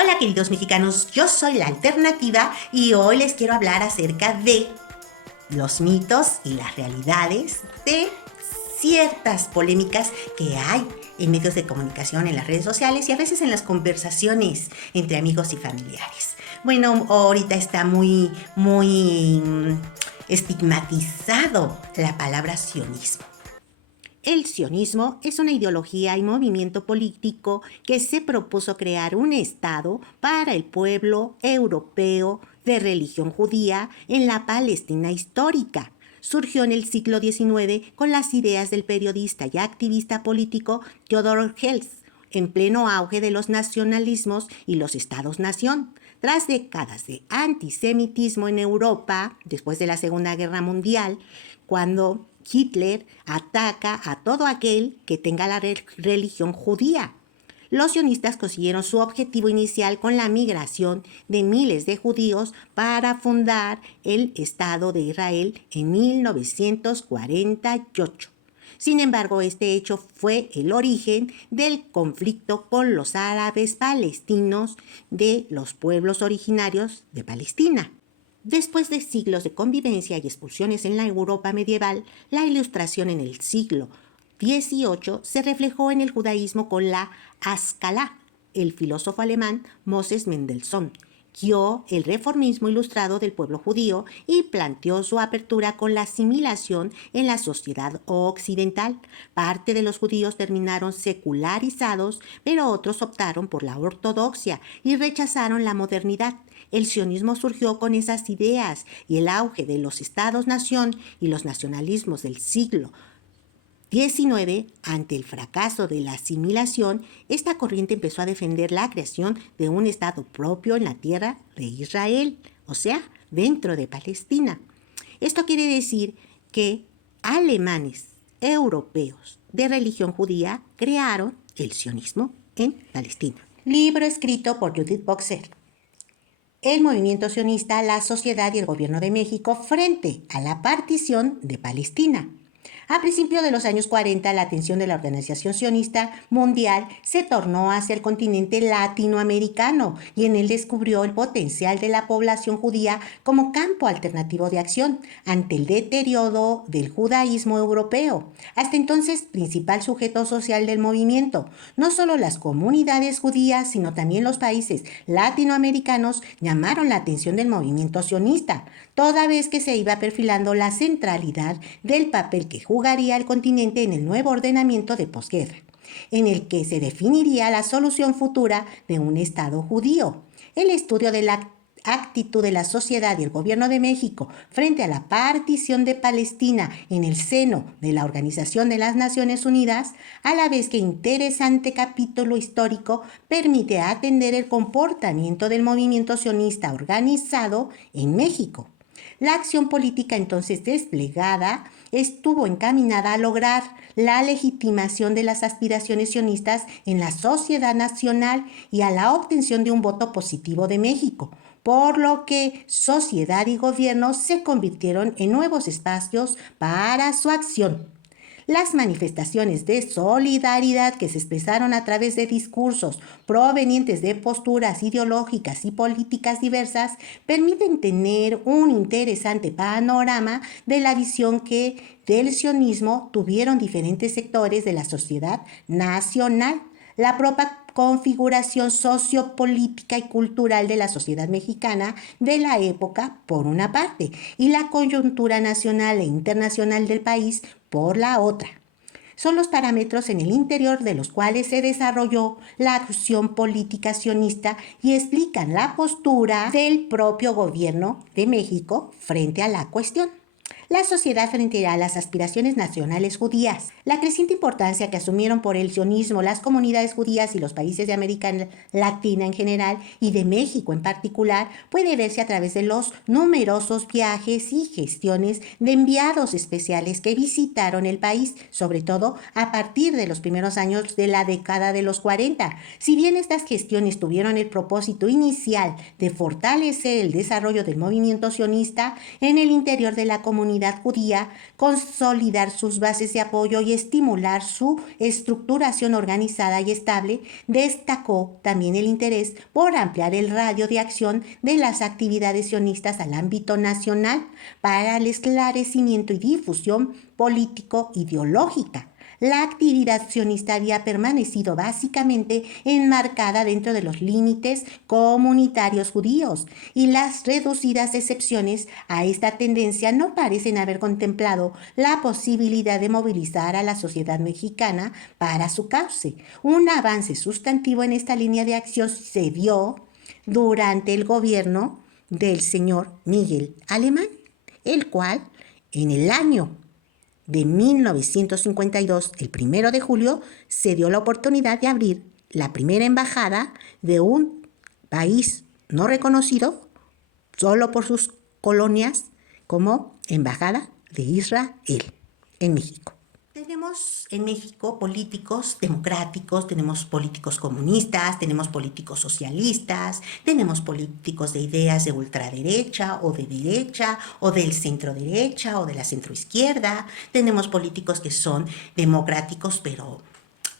Hola queridos mexicanos, yo soy la Alternativa y hoy les quiero hablar acerca de los mitos y las realidades de ciertas polémicas que hay en medios de comunicación, en las redes sociales y a veces en las conversaciones entre amigos y familiares. Bueno, ahorita está muy estigmatizado la palabra sionismo. El sionismo es una ideología y movimiento político que se propuso crear un Estado para el pueblo europeo de religión judía en la Palestina histórica. Surgió en el siglo XIX con las ideas del periodista y activista político Theodor Herzl, en pleno auge de los nacionalismos y los estados-nación. Tras décadas de antisemitismo en Europa, después de la Segunda Guerra Mundial, cuando Hitler ataca a todo aquel que tenga la religión judía. Los sionistas consiguieron su objetivo inicial con la migración de miles de judíos para fundar el Estado de Israel en 1948. Sin embargo, este hecho fue el origen del conflicto con los árabes palestinos de los pueblos originarios de Palestina. Después de siglos de convivencia y expulsiones en la Europa medieval, la Ilustración en el siglo XVIII se reflejó en el judaísmo con la Haskalah. El filósofo alemán Moses Mendelssohn guió el reformismo ilustrado del pueblo judío y planteó su apertura con la asimilación en la sociedad occidental. Parte de los judíos terminaron secularizados, pero otros optaron por la ortodoxia y rechazaron la modernidad. El sionismo surgió con esas ideas y el auge de los estados-nación y los nacionalismos del siglo XIX, ante el fracaso de la asimilación, esta corriente empezó a defender la creación de un Estado propio en la tierra de Israel, o sea, dentro de Palestina. Esto quiere decir que alemanes europeos de religión judía crearon el sionismo en Palestina. Libro escrito por Judith Boxer. El movimiento sionista, la sociedad y el gobierno de México frente a la partición de Palestina. A principios de los años 40, la atención de la Organización Sionista Mundial se tornó hacia el continente latinoamericano y en él descubrió el potencial de la población judía como campo alternativo de acción ante el deterioro del judaísmo europeo, hasta entonces principal sujeto social del movimiento. No solo las comunidades judías, sino también los países latinoamericanos llamaron la atención del movimiento sionista, toda vez que se iba perfilando la centralidad del papel que jugaría el continente en el nuevo ordenamiento de posguerra, en el que se definiría la solución futura de un Estado judío. El estudio de la actitud de la sociedad y el gobierno de México frente a la partición de Palestina en el seno de la Organización de las Naciones Unidas, a la vez que interesante capítulo histórico, permite atender el comportamiento del movimiento sionista organizado en México. La acción política entonces desplegada estuvo encaminada a lograr la legitimación de las aspiraciones sionistas en la sociedad nacional y a la obtención de un voto positivo de México, por lo que sociedad y gobierno se convirtieron en nuevos espacios para su acción. Las manifestaciones de solidaridad que se expresaron a través de discursos provenientes de posturas ideológicas y políticas diversas permiten tener un interesante panorama de la visión que del sionismo tuvieron diferentes sectores de la sociedad nacional. La propia configuración sociopolítica y cultural de la sociedad mexicana de la época, por una parte, y la coyuntura nacional e internacional del país, por la otra. Son los parámetros en el interior de los cuales se desarrolló la acción política sionista y explican la postura del propio gobierno de México frente a la cuestión. La sociedad frente a las aspiraciones nacionales judías. La creciente importancia que asumieron por el sionismo las comunidades judías y los países de América Latina en general y de México en particular puede verse a través de los numerosos viajes y gestiones de enviados especiales que visitaron el país, sobre todo a partir de los primeros años de la década de los 40. Si bien estas gestiones tuvieron el propósito inicial de fortalecer el desarrollo del movimiento sionista en el interior de la comunidad comunidad judía, consolidar sus bases de apoyo y estimular su estructuración organizada y estable, destacó también el interés por ampliar el radio de acción de las actividades sionistas al ámbito nacional para el esclarecimiento y difusión político-ideológica. La actividad sionista había permanecido básicamente enmarcada dentro de los límites comunitarios judíos, y las reducidas excepciones a esta tendencia no parecen haber contemplado la posibilidad de movilizar a la sociedad mexicana para su cauce. Un avance sustantivo en esta línea de acción se dio durante el gobierno del señor Miguel Alemán, el cual en el año de 1952, el 1 de julio, se dio la oportunidad de abrir la primera embajada de un país no reconocido solo por sus colonias como Embajada de Israel en México. Tenemos en México políticos democráticos, tenemos políticos comunistas, tenemos políticos socialistas, tenemos políticos de ideas de ultraderecha o de derecha o del centro derecha o de la centroizquierda, tenemos políticos que son democráticos pero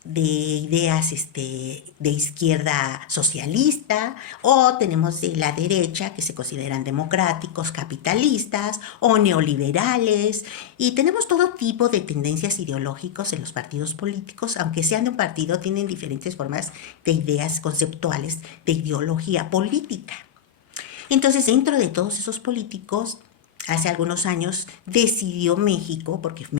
de ideas de izquierda socialista, o tenemos de la derecha que se consideran democráticos, capitalistas o neoliberales, y tenemos todo tipo de tendencias ideológicas en los partidos políticos. Aunque sean de un partido, tienen diferentes formas de ideas conceptuales de ideología política. Entonces, dentro de todos esos políticos, hace algunos años decidió México, porque